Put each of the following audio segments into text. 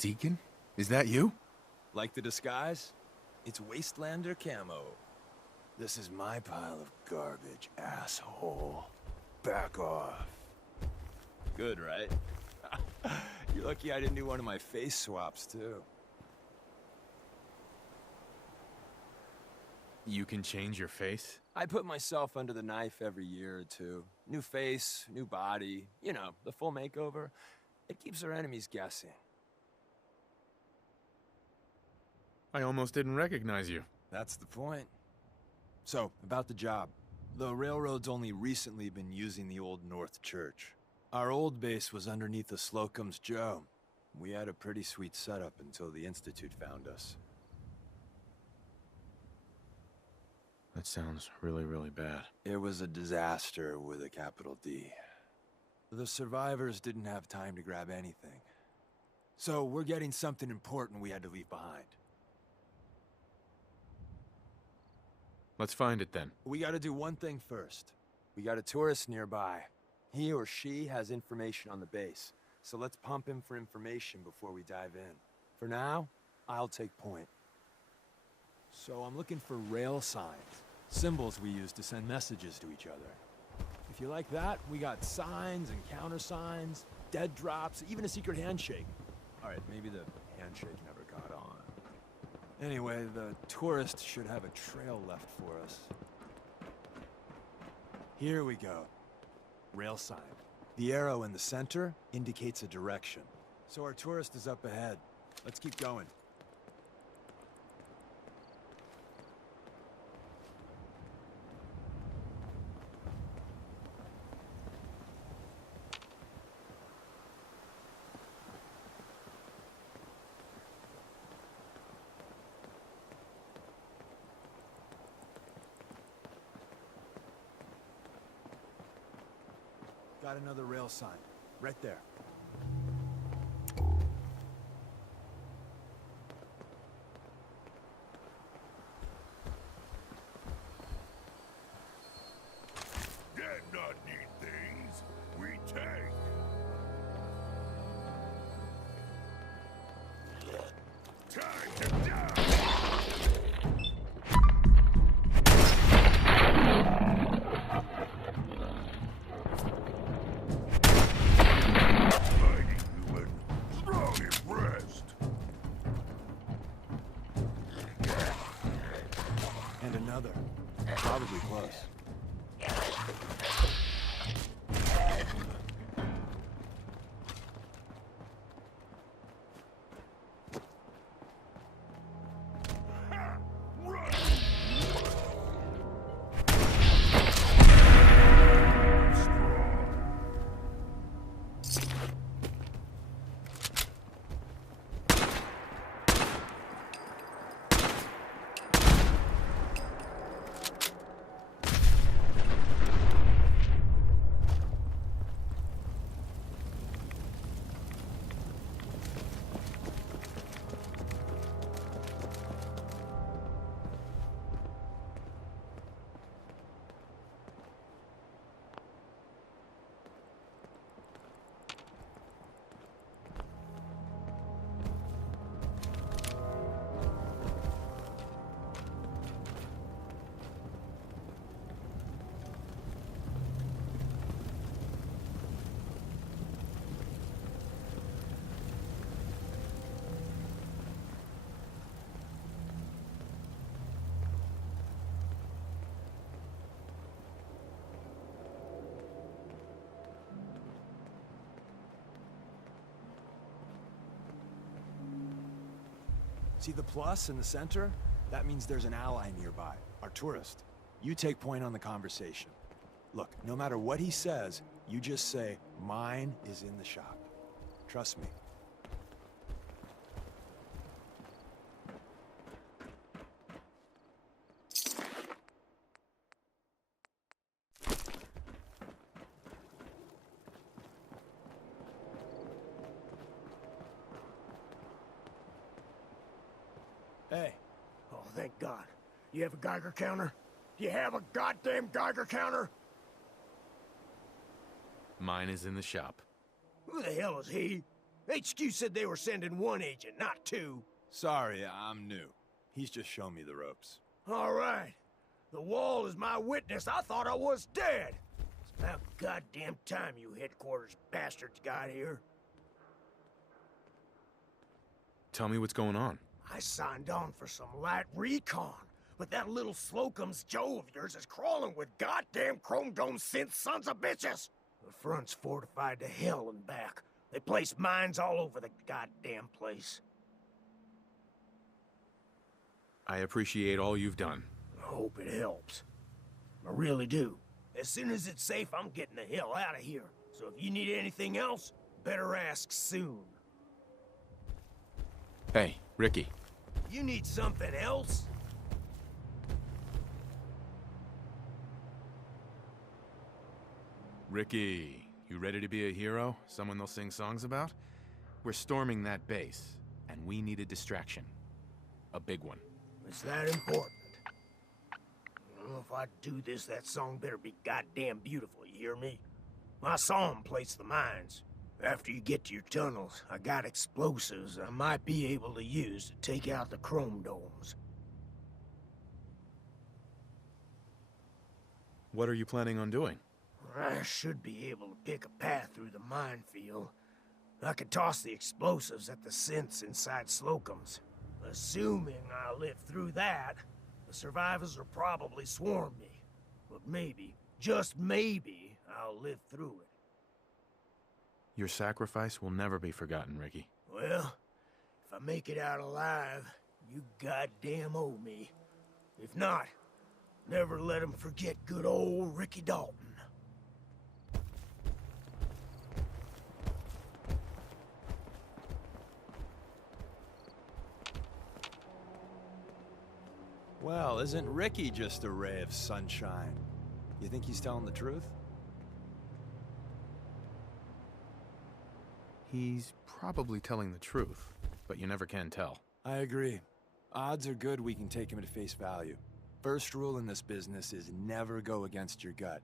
Deacon? Is that you? Like the disguise? It's Wastelander camo. This is my pile of garbage, asshole. Back off. Good, right? You're lucky I didn't do one of my face swaps, too. You can change your face? I put myself under the knife every year or two. New face, new body, you know, the full makeover. It keeps our enemies guessing. I almost didn't recognize you. That's the point. So, about the job. The railroad's only recently been using the Old North Church. Our old base was underneath the Slocum's Joe. We had a pretty sweet setup until the Institute found us. That sounds really, really bad. It was a disaster with a capital D. The survivors didn't have time to grab anything. So we're getting something important we had to leave behind. Let's find it then. We gotta do one thing first. We got a tourist nearby. He or she has information on the base. So let's pump him for information before we dive in. For now, I'll take point. So I'm looking for rail signs. Symbols we use to send messages to each other. If you like that, we got signs and countersigns, dead drops, even a secret handshake. Alright, maybe the handshake never got on. Anyway, the tourist should have a trail left for us. Here we go. Rail sign. The arrow in the center indicates a direction. So our tourist is up ahead. Let's keep going. Got another rail sign. Right there. Did not need things. We take. Time to die. And another. Probably close. See the plus in the center? That means there's an ally nearby, our tourist. You take point on the conversation. Look, no matter what he says, you just say, "Mine is in the shop." Trust me. Hey. Oh, thank God. You have a Geiger counter? You have a goddamn Geiger counter? Mine is in the shop. Who the hell is he? HQ said they were sending one agent, not two. Sorry, I'm new. He's just showing me the ropes. All right. The wall is my witness. I thought I was dead. It's about goddamn time you headquarters bastards got here. Tell me what's going on. I signed on for some light recon, but that little Slocum's Joe of yours is crawling with goddamn Chrome Dome synth sons of bitches. The front's fortified to hell and back. They placed mines all over the goddamn place. I appreciate all you've done. I hope it helps. I really do. As soon as it's safe, I'm getting the hell out of here. So if you need anything else, better ask soon. Hey, Ricky. You need something else? Ricky, you ready to be a hero? Someone they'll sing songs about? We're storming that base, and we need a distraction. A big one. It's that important. Well, if I do this, that song better be goddamn beautiful, you hear me? I saw him place the mines. After you get to your tunnels, I got explosives I might be able to use to take out the Chrome Domes. What are you planning on doing? I should be able to pick a path through the minefield. I could toss the explosives at the synths inside Slocum's. Assuming I live through that, the survivors will probably swarm me. But maybe, just maybe, I'll live through it. Your sacrifice will never be forgotten, Ricky. Well, if I make it out alive, you goddamn owe me. If not, never let 'em forget good old Ricky Dalton. Well, isn't Ricky just a ray of sunshine? You think he's telling the truth? He's probably telling the truth, but you never can tell. I agree. Odds are good we can take him at face value. First rule in this business is never go against your gut.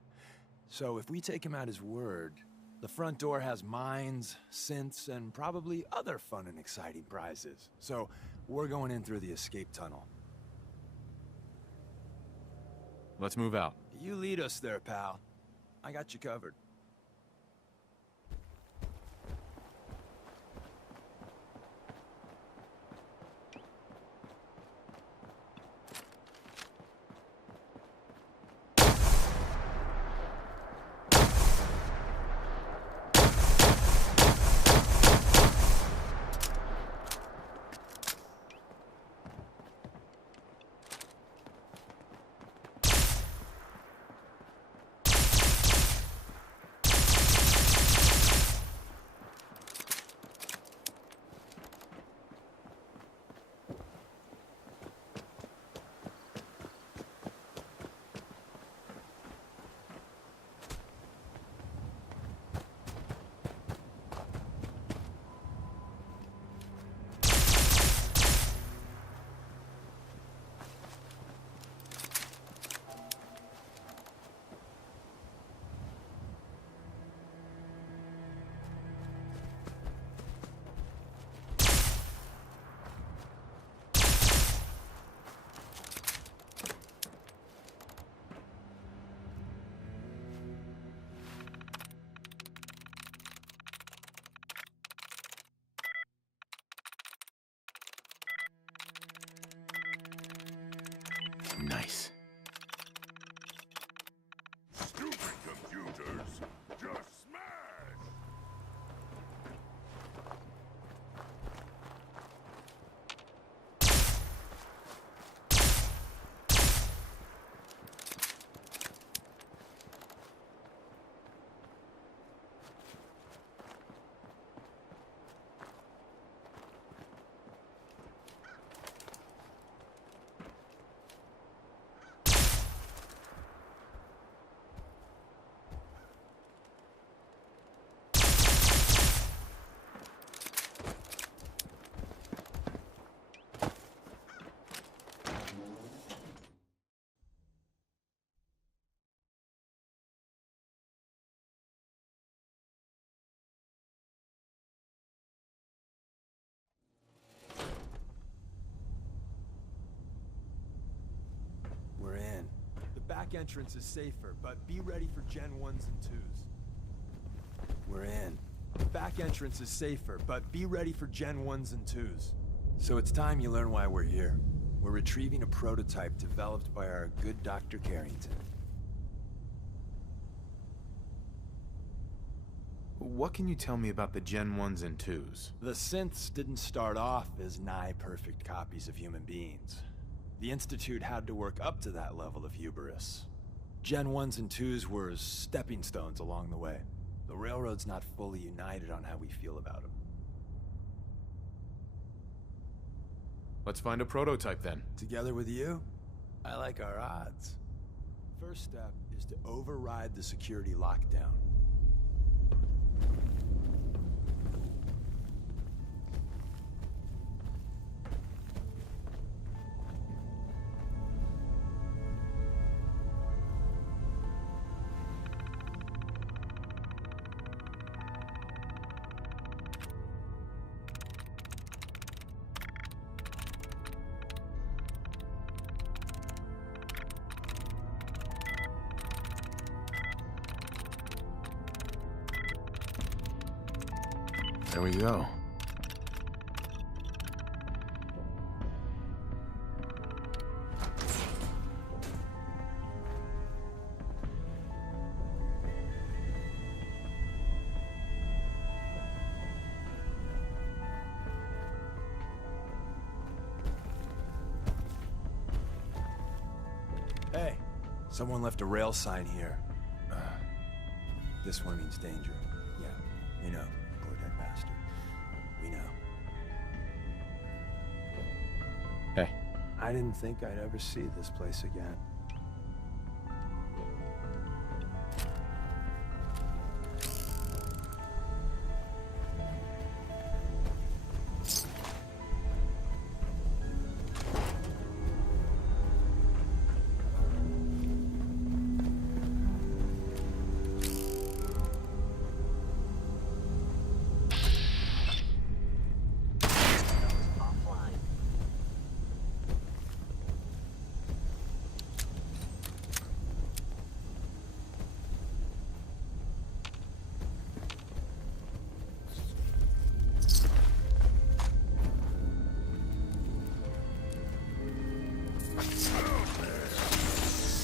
So if we take him at his word, the front door has mines, synths, and probably other fun and exciting prizes. So we're going in through the escape tunnel. Let's move out. You lead us there, pal. I got you covered. Nice. Stupid computers! Just smash! back entrance is safer, but be ready for Gen 1s and 2s. We're in. Back entrance is safer, but be ready for Gen 1s and 2s. So it's time you learn why we're here. We're retrieving a prototype developed by our good Dr. Carrington. What can you tell me about the Gen 1s and 2s? The synths didn't start off as nigh-perfect copies of human beings. The Institute had to work up to that level of hubris. Gen 1s and 2s were stepping stones along the way. The Railroad's not fully united on how we feel about them. Let's find a prototype then. Together with you, I like our odds. First step is to override the security lockdown. There we go. Hey, someone left a rail sign here. This one means danger. Yeah, we know. Port Headmaster. We know. Hey. I didn't think I'd ever see this place again.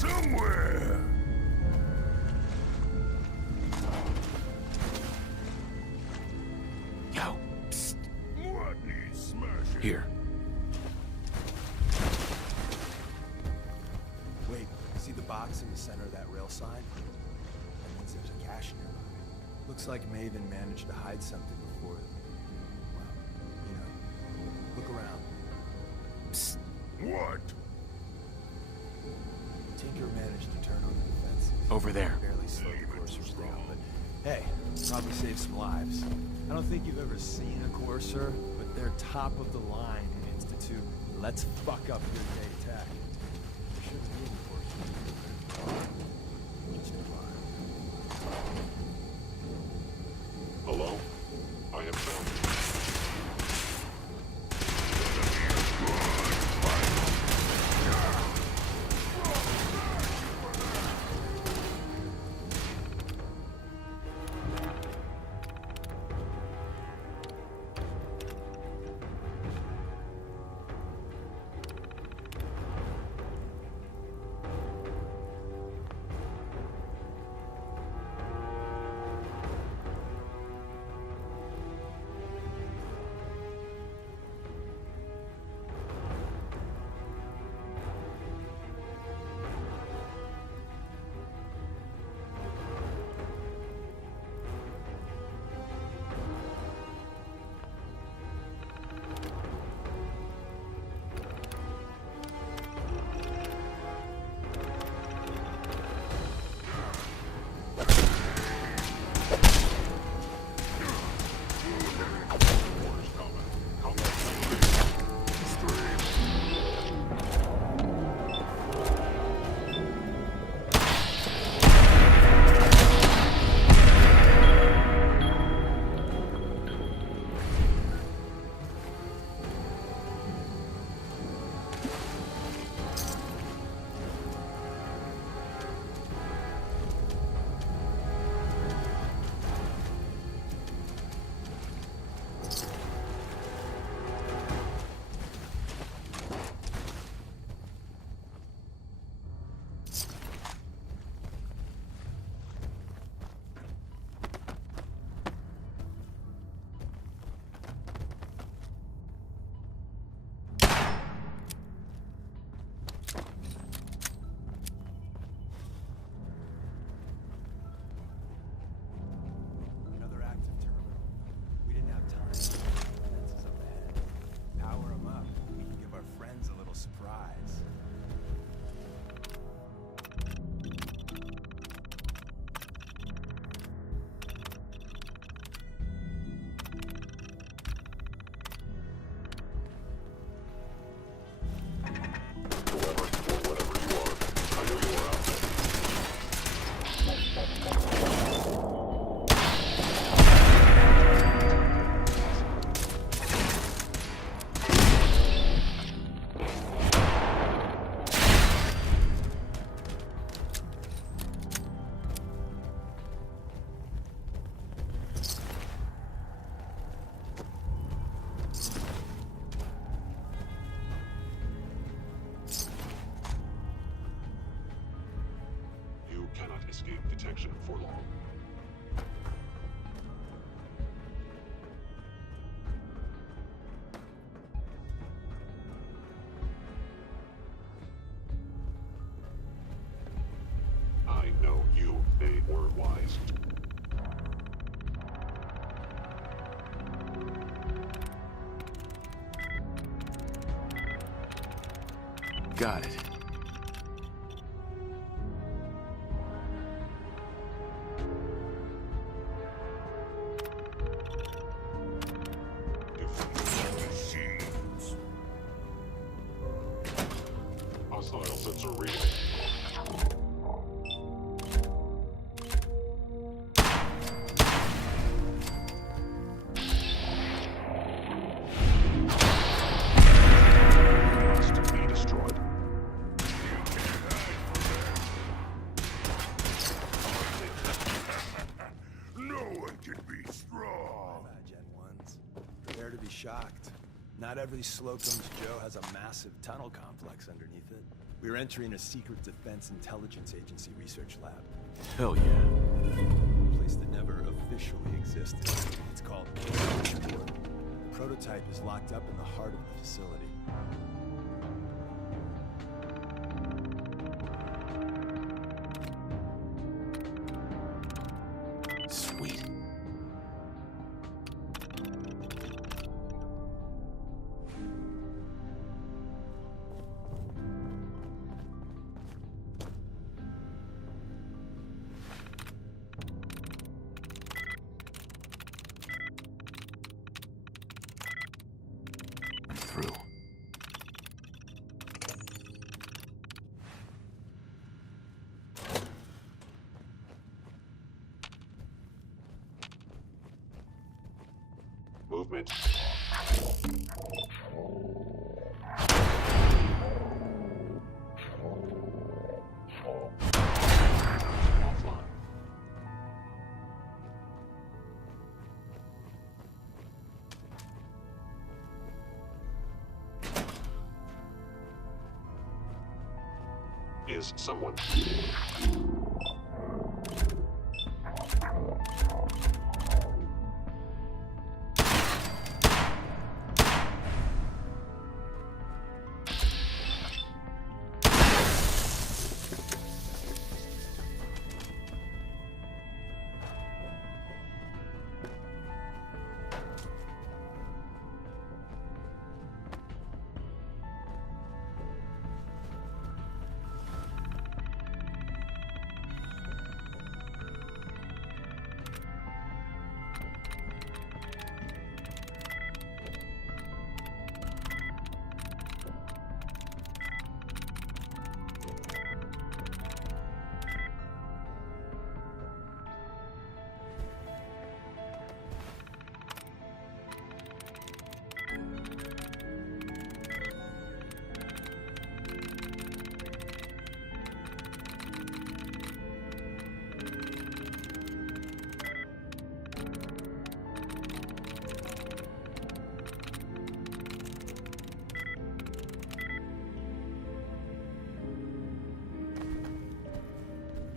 Somewhere! Yo, psst. What needs smashing? Here. Wait, see the box in the center of that rail sign? That means there's a cache nearby. Looks like Maven managed to hide something before it. Well, you know, look around. Psst. What? Tinker managed to turn on the defenses. Over there. Barely slowed the coursers down, but hey, probably saved some lives. I don't think you've ever seen a courser, but they're top of the line in Institute. Let's fuck up your day tech. There shouldn't be any coursers. Just a lie. Hello? I have found you. little surprise. You cannot escape detection for long. I know you. They were wise. Got it. Machines. Hostile sensor reading. Must be destroyed. No one can be strong. Gen 1s. Prepare to be shocked. Not every Slocum's Joe has a massive tunnel complex underneath it. We're entering a secret Defense Intelligence Agency research lab. Hell yeah. A place that never officially existed. It's called The prototype is locked up in the heart of the facility. Sweet. I'm through. Movement. Offline. Is someone...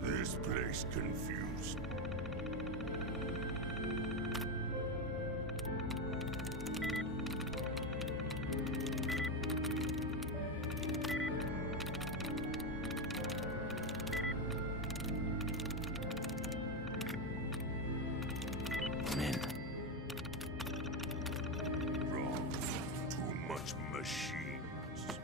This place confused. I'm in. Wrong. Too much machines.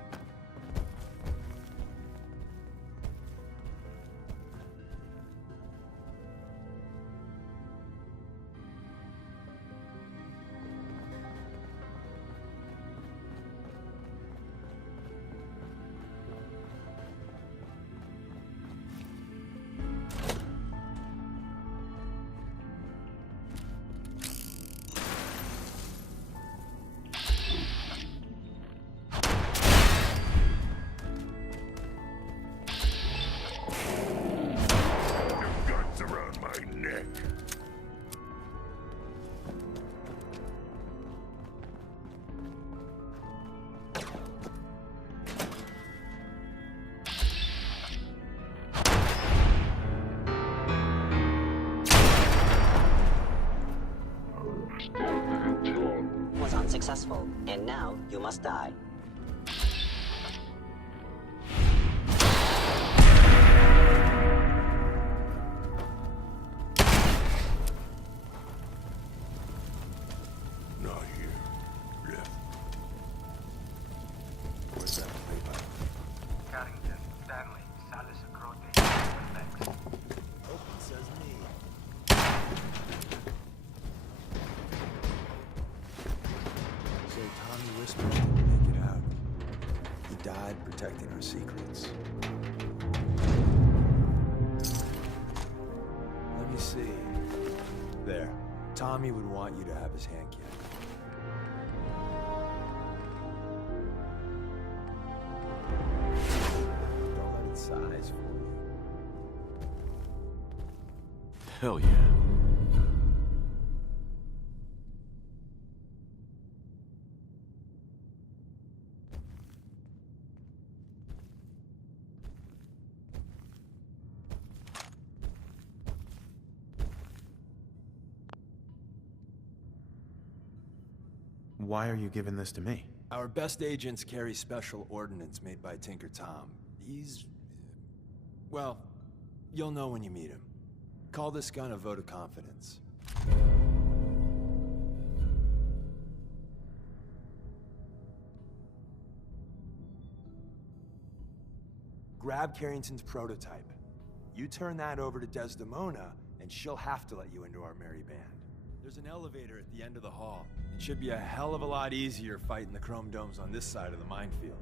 hostile. Not here. Left. Where's that plate by? Carrington, Stanley, Salis Grote, Effects. Open says me. So Tommy Whisper didn't make it out. He died protecting our secrets. Let me see. There. Tommy would want you to have his hand kit. Don't let it size for you. Hell yeah. Why are you giving this to me? Our best agents carry special ordnance made by Tinker Tom. He's... well, you'll know when you meet him. Call this gun a vote of confidence. Grab Carrington's prototype. You turn that over to Desdemona, and she'll have to let you into our merry band. There's an elevator at the end of the hall. It should be a hell of a lot easier fighting the chrome domes on this side of the minefield.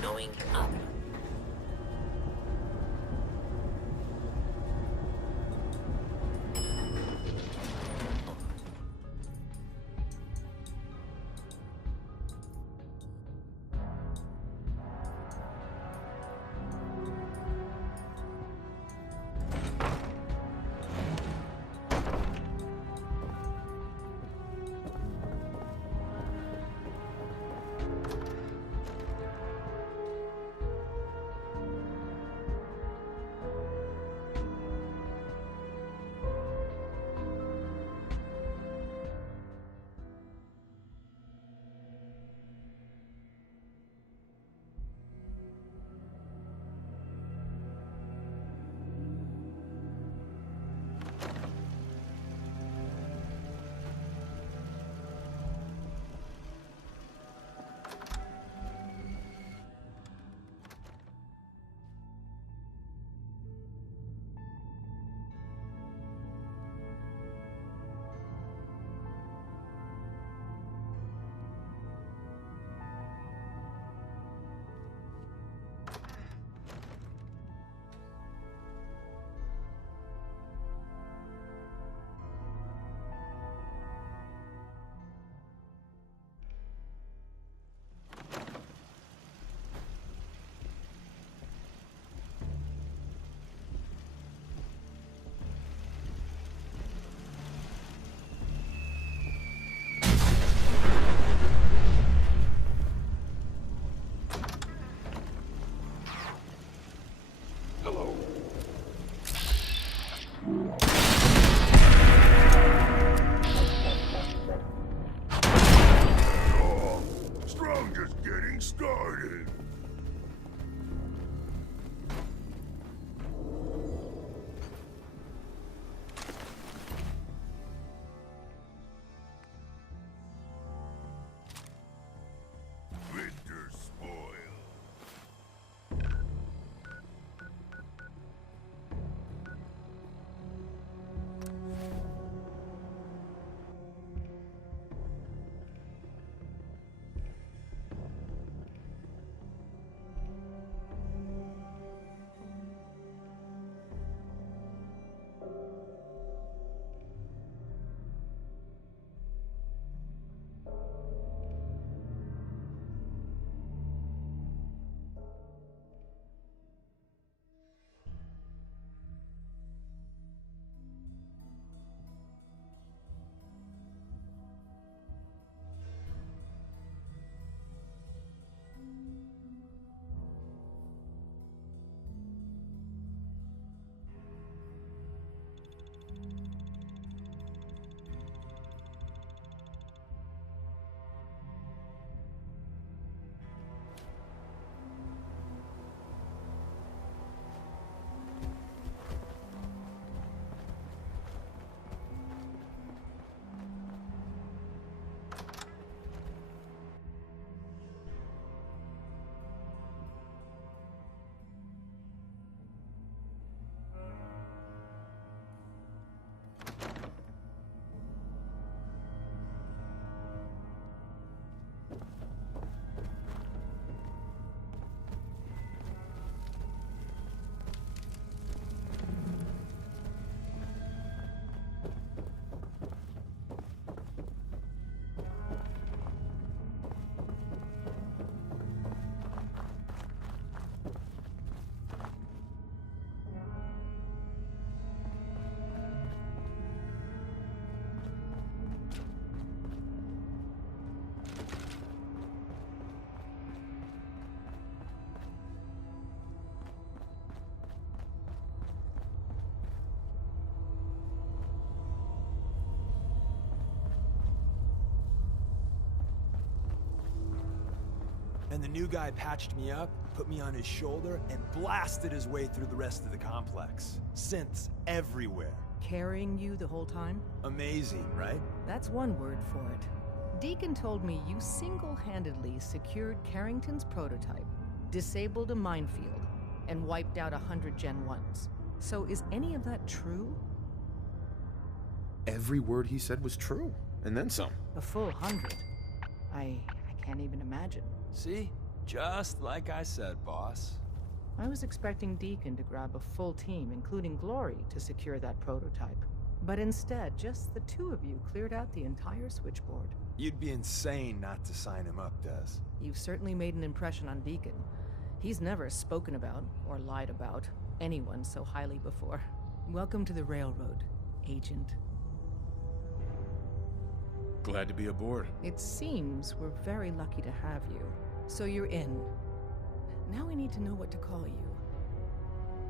Going up. and the new guy patched me up, put me on his shoulder, and blasted his way through the rest of the complex. Synths everywhere. Carrying you the whole time? Amazing, right? That's one word for it. Deacon told me you single-handedly secured Carrington's prototype, disabled a minefield, and wiped out 100 Gen 1s. So is any of that true? Every word he said was true, and then some. A full 100. I can't even imagine. See? Just like I said, boss. I was expecting Deacon to grab a full team, including Glory, to secure that prototype. But instead, just the two of you cleared out the entire switchboard. You'd be insane not to sign him up, Des. You've certainly made an impression on Deacon. He's never spoken about, or lied about, anyone so highly before. Welcome to the Railroad, Agent. Glad to be aboard. It seems we're very lucky to have you. So you're in. Now we need to know what to call you.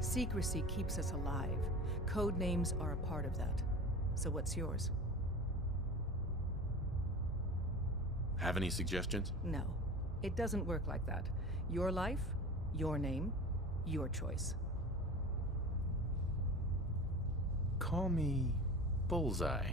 Secrecy keeps us alive. Code names are a part of that. So what's yours? Have any suggestions? No. It doesn't work like that. Your life, your name, your choice. Call me Bullseye.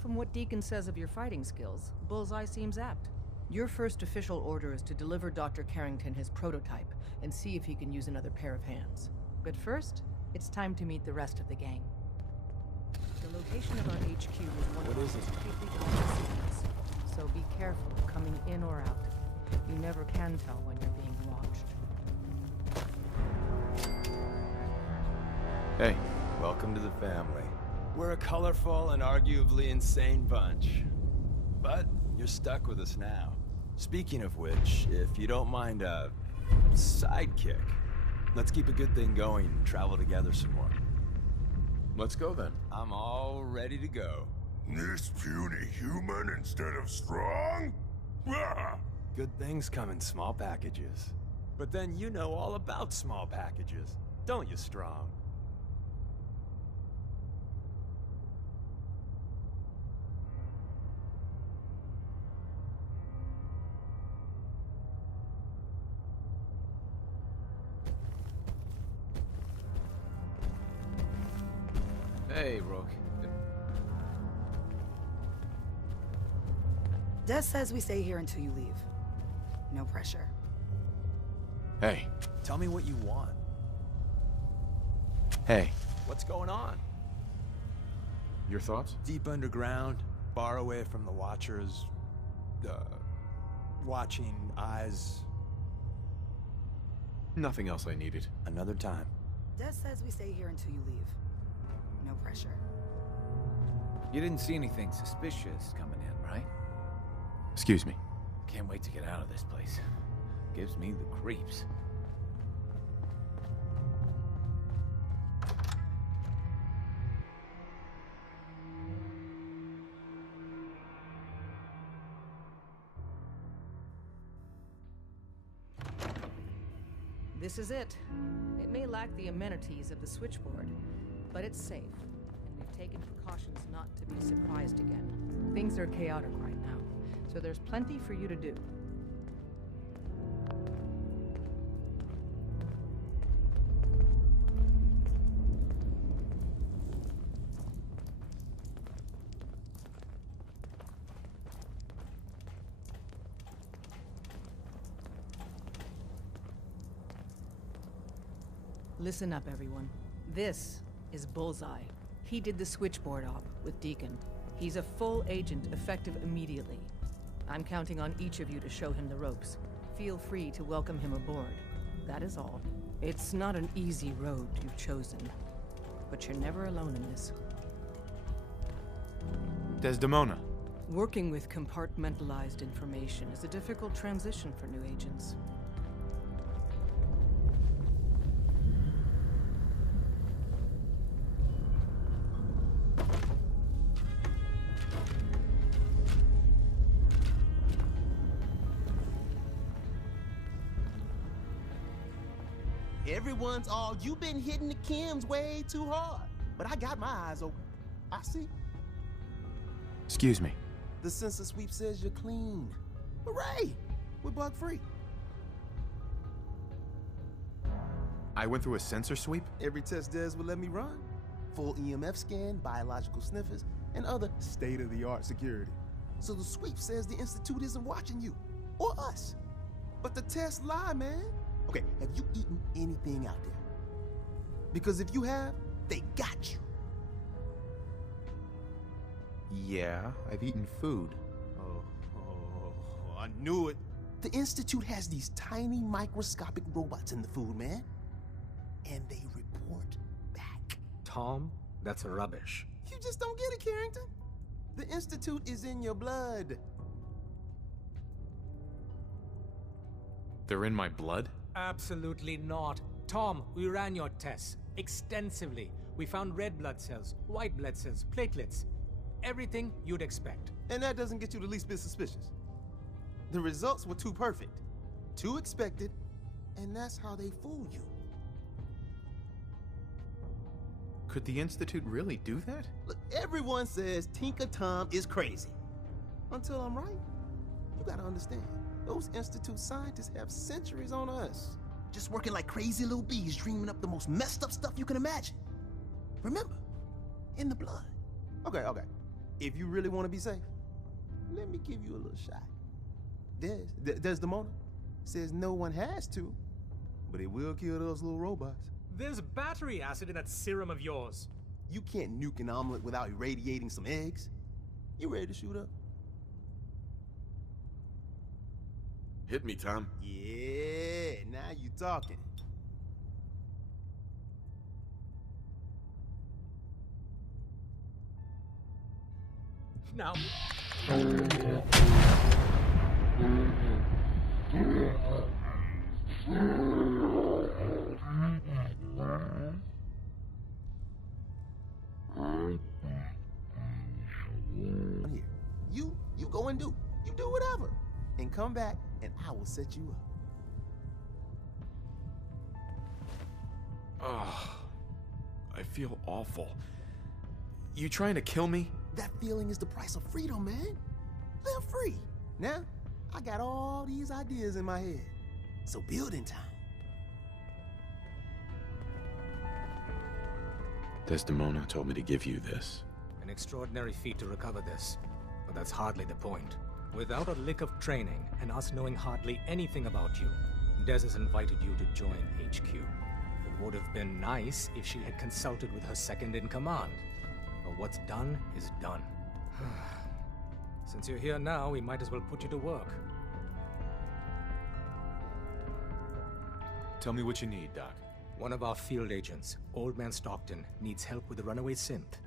From what Deacon says of your fighting skills, Bullseye seems apt. Your first official order is to deliver Dr. Carrington his prototype and see if he can use another pair of hands. But first, it's time to meet the rest of the gang. The location of our HQ is one of our tightly guarded secrets, so be careful coming in or out. You never can tell when you're being watched. Hey. Welcome to the family. We're a colorful and arguably insane bunch. But you're stuck with us now. Speaking of which, if you don't mind a sidekick, let's keep a good thing going and travel together some more. Let's go then. I'm all ready to go. This puny human instead of strong? Ah! Good things come in small packages. But then you know all about small packages, don't you, Strong? Hey, Rook. Des says we stay here until you leave. No pressure. Hey. Tell me what you want. Hey. What's going on? Your thoughts? Deep underground, far away from the Watchers. Watching eyes. Nothing else I needed. Another time. Des says we stay here until you leave. No pressure. You didn't see anything suspicious coming in, right? Excuse me. Can't wait to get out of this place. Gives me the creeps. This is it. It may lack the amenities of the switchboard, but it's safe, and we've taken precautions not to be surprised again. Things are chaotic right now, so there's plenty for you to do. Listen up, everyone. This is Bullseye. He did the switchboard op with Deacon. He's a full agent, effective immediately. I'm counting on each of you to show him the ropes. Feel free to welcome him aboard. That is all. It's not an easy road you've chosen, but you're never alone in this. Desdemona. Working with compartmentalized information is a difficult transition for new agents. Everyone's all, you've been hitting the chems way too hard. But I got my eyes open. I see. Excuse me. The sensor sweep says you're clean. Hooray! We're bug free. I went through a sensor sweep? Every test Des would let me run. Full EMF scan, biological sniffers, and other state-of-the-art security. So the sweep says the Institute isn't watching you, or us. But the tests lie, man. Okay, have you eaten anything out there? Because if you have, they got you. Yeah, I've eaten food. I knew it. The Institute has these tiny microscopic robots in the food, man. And they report back. Tom, that's rubbish. You just don't get it, Carrington. The Institute is in your blood. They're in my blood? Absolutely not. Tom, we ran your tests extensively. We found red blood cells, white blood cells, platelets. Everything you'd expect. And that doesn't get you the least bit suspicious. The results were too perfect, too expected, and that's how they fool you. Could the Institute really do that? Look, everyone says Tinker Tom is crazy. Until I'm right. You gotta understand, those Institute scientists have centuries on us. Just working like crazy little bees, dreaming up the most messed up stuff you can imagine. Remember, in the blood. Okay. If you really want to be safe, let me give you a little shot. Desdemona says no one has to, but it will kill those little robots. There's battery acid in that serum of yours. You can't nuke an omelet without irradiating some eggs. You ready to shoot up? Hit me, Tom. Yeah, now you talking. Now. Here, you go and do whatever, and come back, and I will set you up. Oh, I feel awful. You trying to kill me? That feeling is the price of freedom, man. Live free. Now, I got all these ideas in my head. So building time. Desdemona told me to give you this. An extraordinary feat to recover this. But that's hardly the point. Without a lick of training, and us knowing hardly anything about you, Des has invited you to join HQ. It would have been nice if she had consulted with her second-in-command. But what's done is done. Since you're here now, we might as well put you to work. Tell me what you need, Doc. One of our field agents, Old Man Stockton, needs help with the runaway synth,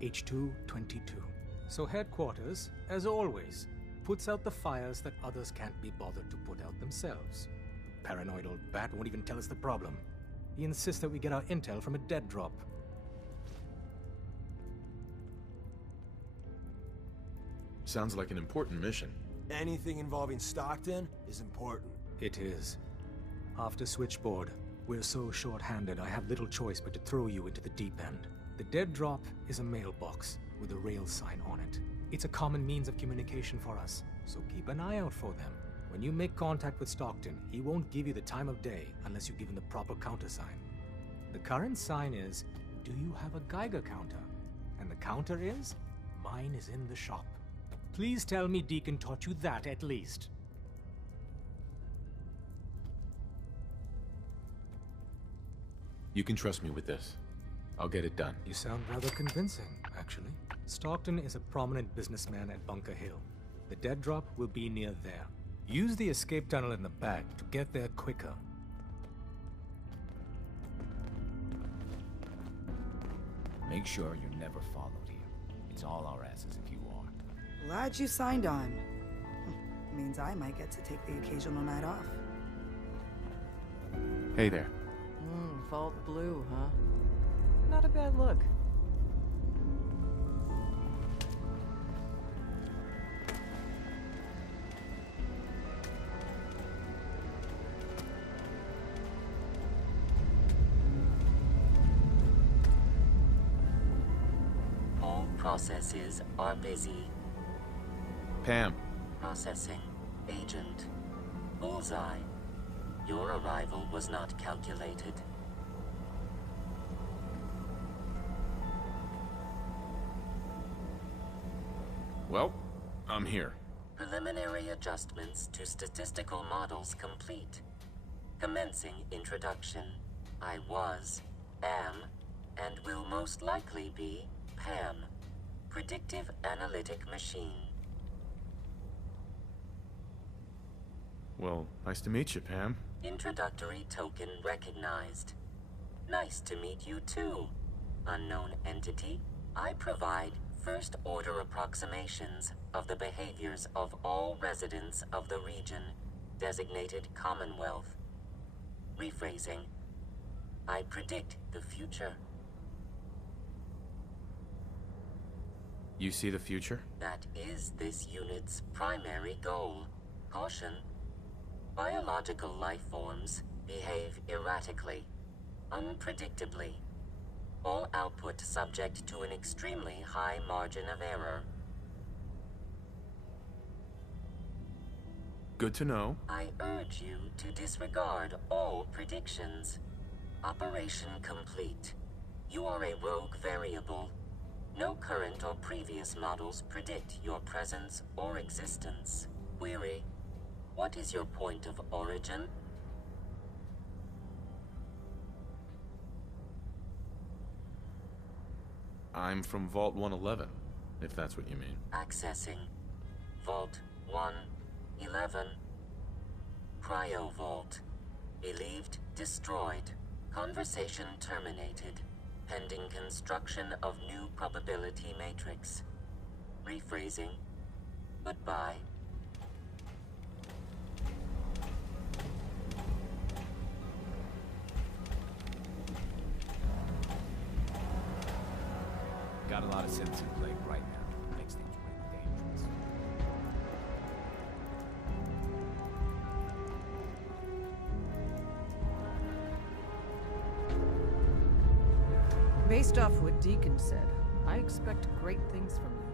H222. So headquarters, as always, puts out the fires that others can't be bothered to put out themselves. The paranoid old bat won't even tell us the problem. He insists that we get our intel from a dead drop. Sounds like an important mission. Anything involving Stockton is important. It is. After Switchboard, we're so short-handed I have little choice but to throw you into the deep end. The dead drop is a mailbox with a rail sign on it. It's a common means of communication for us, so keep an eye out for them. When you make contact with Stockton, he won't give you the time of day unless you give him the proper countersign. The current sign is, do you have a Geiger counter? And the counter is, mine is in the shop. Please tell me Deacon taught you that at least. You can trust me with this. I'll get it done. You sound rather convincing, actually. Stockton is a prominent businessman at Bunker Hill. The dead drop will be near there. Use the escape tunnel in the back to get there quicker. Make sure you're never followed here. It's all our asses if you are. Glad you signed on. Means I might get to take the occasional night off. Hey there. Vault blue, huh? Not a bad look. All processes are busy. Pam. Processing. Agent. Bullseye. Your arrival was not calculated. Well, I'm here. Preliminary adjustments to statistical models complete. Commencing introduction. I was, am, and will most likely be Pam. Predictive Analytic Machine. Well, nice to meet you, Pam. Introductory token recognized. Nice to meet you too, unknown entity. I provide first-order approximations of the behaviors of all residents of the region designated Commonwealth. Rephrasing. I predict the future. You see the future? That is this unit's primary goal. Caution. Biological life forms behave erratically, unpredictably. All output subject to an extremely high margin of error. Good to know. I urge you to disregard all predictions. Operation complete. You are a rogue variable. No current or previous models predict your presence or existence. Query. What is your point of origin? I'm from Vault 111, if that's what you mean. Accessing. Vault 111. Cryovault. Believed destroyed. Conversation terminated. Pending construction of new probability matrix. Rephrasing. Goodbye. Got a lot of synths in play right now. Makes things really dangerous. Based off what Deacon said, I expect great things from you.